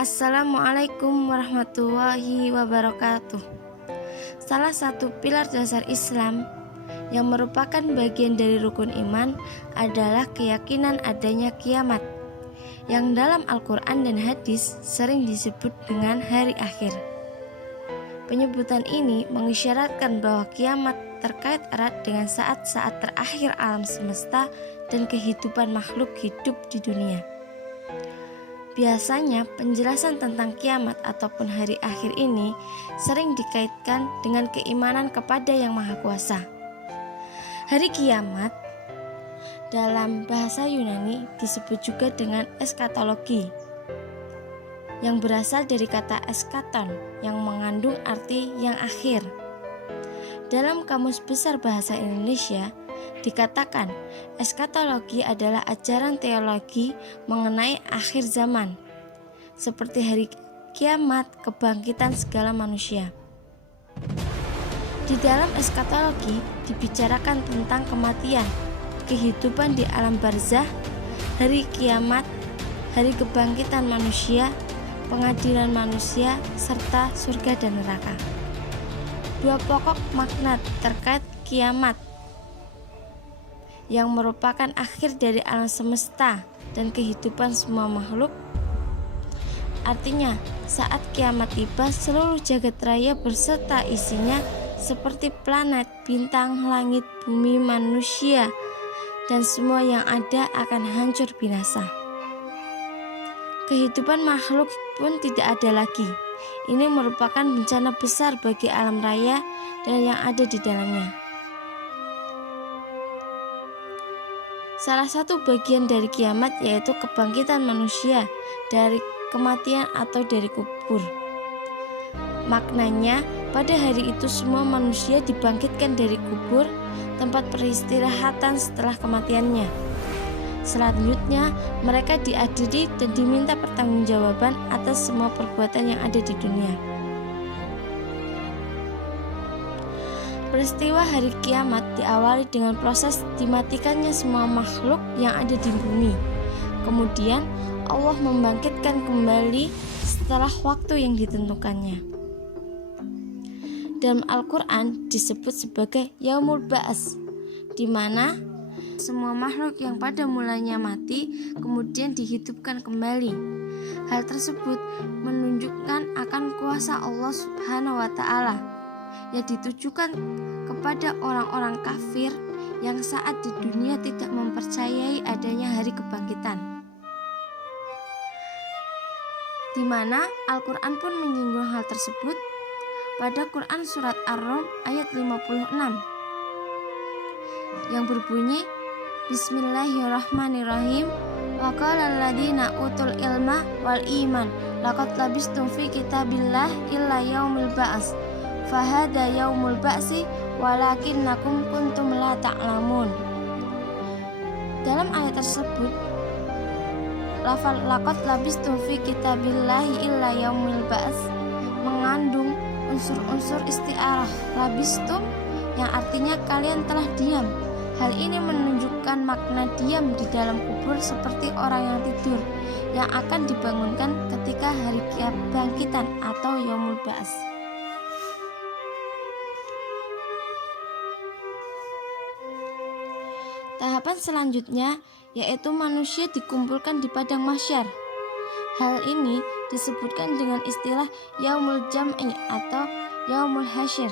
Assalamualaikum warahmatullahi wabarakatuh. Salah satu pilar dasar Islam yang merupakan bagian dari rukun iman adalah keyakinan adanya kiamat, yang dalam Al-Quran dan hadis sering disebut dengan hari akhir. Penyebutan ini mengisyaratkan bahwa kiamat terkait erat dengan saat-saat terakhir alam semesta dan kehidupan makhluk hidup di dunia. Biasanya penjelasan tentang kiamat ataupun hari akhir ini sering dikaitkan dengan keimanan kepada Yang Maha Kuasa. Hari kiamat dalam bahasa Yunani disebut juga dengan eskatologi, yang berasal dari kata eskaton yang mengandung arti yang akhir. Dalam Kamus Besar Bahasa Indonesia dikatakan, eskatologi adalah ajaran teologi mengenai akhir zaman, seperti hari kiamat, kebangkitan segala manusia. Di dalam eskatologi dibicarakan tentang kematian, kehidupan di alam barzah, hari kiamat, hari kebangkitan manusia, pengadilan manusia, serta surga dan neraka. Dua pokok makna terkait kiamat yang merupakan akhir dari alam semesta dan kehidupan semua makhluk. Artinya, saat kiamat tiba, seluruh jagat raya berserta isinya seperti planet, bintang, langit, bumi, manusia, dan semua yang ada akan hancur binasa. Kehidupan makhluk pun tidak ada lagi. Ini merupakan bencana besar bagi alam raya dan yang ada di dalamnya. Salah satu bagian dari kiamat yaitu kebangkitan manusia dari kematian atau dari kubur. Maknanya, pada hari itu semua manusia dibangkitkan dari kubur, tempat peristirahatan setelah kematiannya. Selanjutnya, mereka diadili dan diminta pertanggungjawaban atas semua perbuatan yang ada di dunia. Peristiwa hari kiamat diawali dengan proses dimatikannya semua makhluk yang ada di bumi. Kemudian Allah membangkitkan kembali setelah waktu yang ditentukannya. Dalam Al-Quran disebut sebagai Yaumul Ba'ats, di mana semua makhluk yang pada mulanya mati kemudian dihidupkan kembali. Hal tersebut menunjukkan akan kuasa Allah Subhanahu wa Ta'ala yang ditujukan kepada orang-orang kafir yang saat di dunia tidak mempercayai adanya hari kebangkitan, di mana Al-Quran pun menyinggung hal tersebut pada Quran Surat Ar-Rum ayat 56 yang berbunyi, Bismillahirrahmanirrahim, wa qala alladziina utul ilma wal iman laqad labistum fi kitabillah illa yaumil ba'ats fahada yaumul ba'si walakinnakum kuntum la ta'lamun. Dalam ayat tersebut, lafal laqad labistum fi kitabillahi illa yaumil ba'ats mengandung unsur-unsur isti'arah labistum yang artinya kalian telah diam. Hal ini menunjukkan makna diam di dalam kubur seperti orang yang tidur yang akan dibangunkan ketika hari kebangkitan atau yaumul ba'ats. Tahapan selanjutnya yaitu manusia dikumpulkan di padang mahsyar. Hal ini disebutkan dengan istilah Yaumul Jam'i atau Yaumul Hasyr.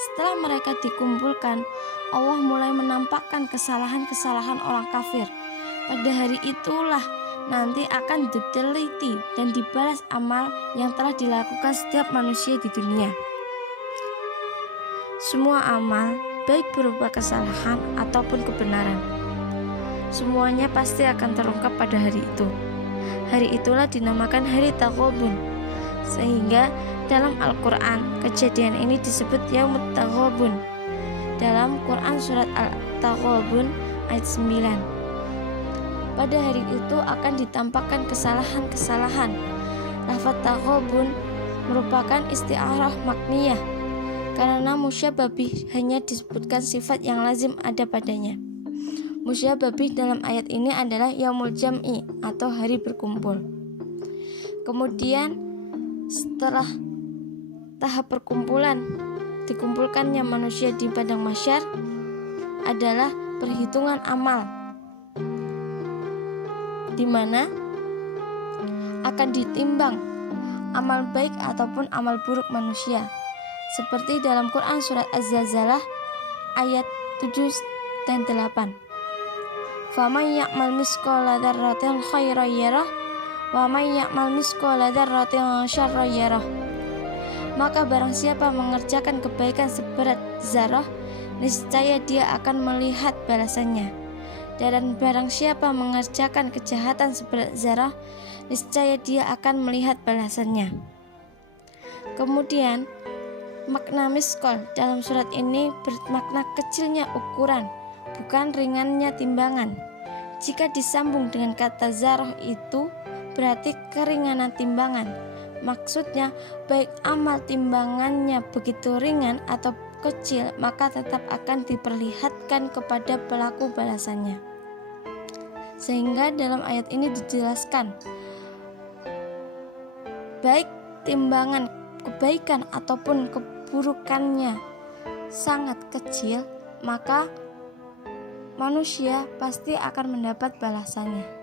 Setelah mereka dikumpulkan, Allah mulai menampakkan kesalahan-kesalahan orang kafir. Pada hari itulah nanti akan diteliti dan dibalas amal yang telah dilakukan setiap manusia di dunia. Semua amal, baik berupa kesalahan ataupun kebenaran, semuanya pasti akan terungkap pada hari itu. Hari itulah dinamakan hari Taghabun, sehingga dalam Al-Quran kejadian ini disebut Yaumut Taghabun. Dalam Quran Surat Al-Taghabun ayat 9, pada hari itu akan ditampakkan kesalahan-kesalahan. Lafaz Taghabun merupakan isti'arah makniyah, karena musyababih hanya disebutkan sifat yang lazim ada padanya. Musyababih dalam ayat ini adalah Yaumul Jam'i atau hari berkumpul. Kemudian setelah tahap dikumpulkannya manusia di padang mahsyar adalah perhitungan amal, di mana akan ditimbang amal baik ataupun amal buruk manusia, seperti dalam Quran surat Az-Zalzalah ayat 7 dan 8. Faman ya'mal misqala dzarratin khairan yarah wa may ya'mal misqala dzarratin syarran yarah. Maka barang siapa mengerjakan kebaikan seberat zarah, niscaya dia akan melihat balasannya. Dan barang siapa mengerjakan kejahatan seberat zarah, niscaya dia akan melihat balasannya. Kemudian makna miskol dalam surat ini bermakna kecilnya ukuran, bukan ringannya timbangan. Jika disambung dengan kata zarah itu berarti keringanan timbangan. Maksudnya baik amal timbangannya begitu ringan atau kecil, maka tetap akan diperlihatkan kepada pelaku balasannya. Sehingga dalam ayat ini dijelaskan, baik timbangan kebaikan ataupun keburukannya sangat kecil, maka manusia pasti akan mendapat balasannya.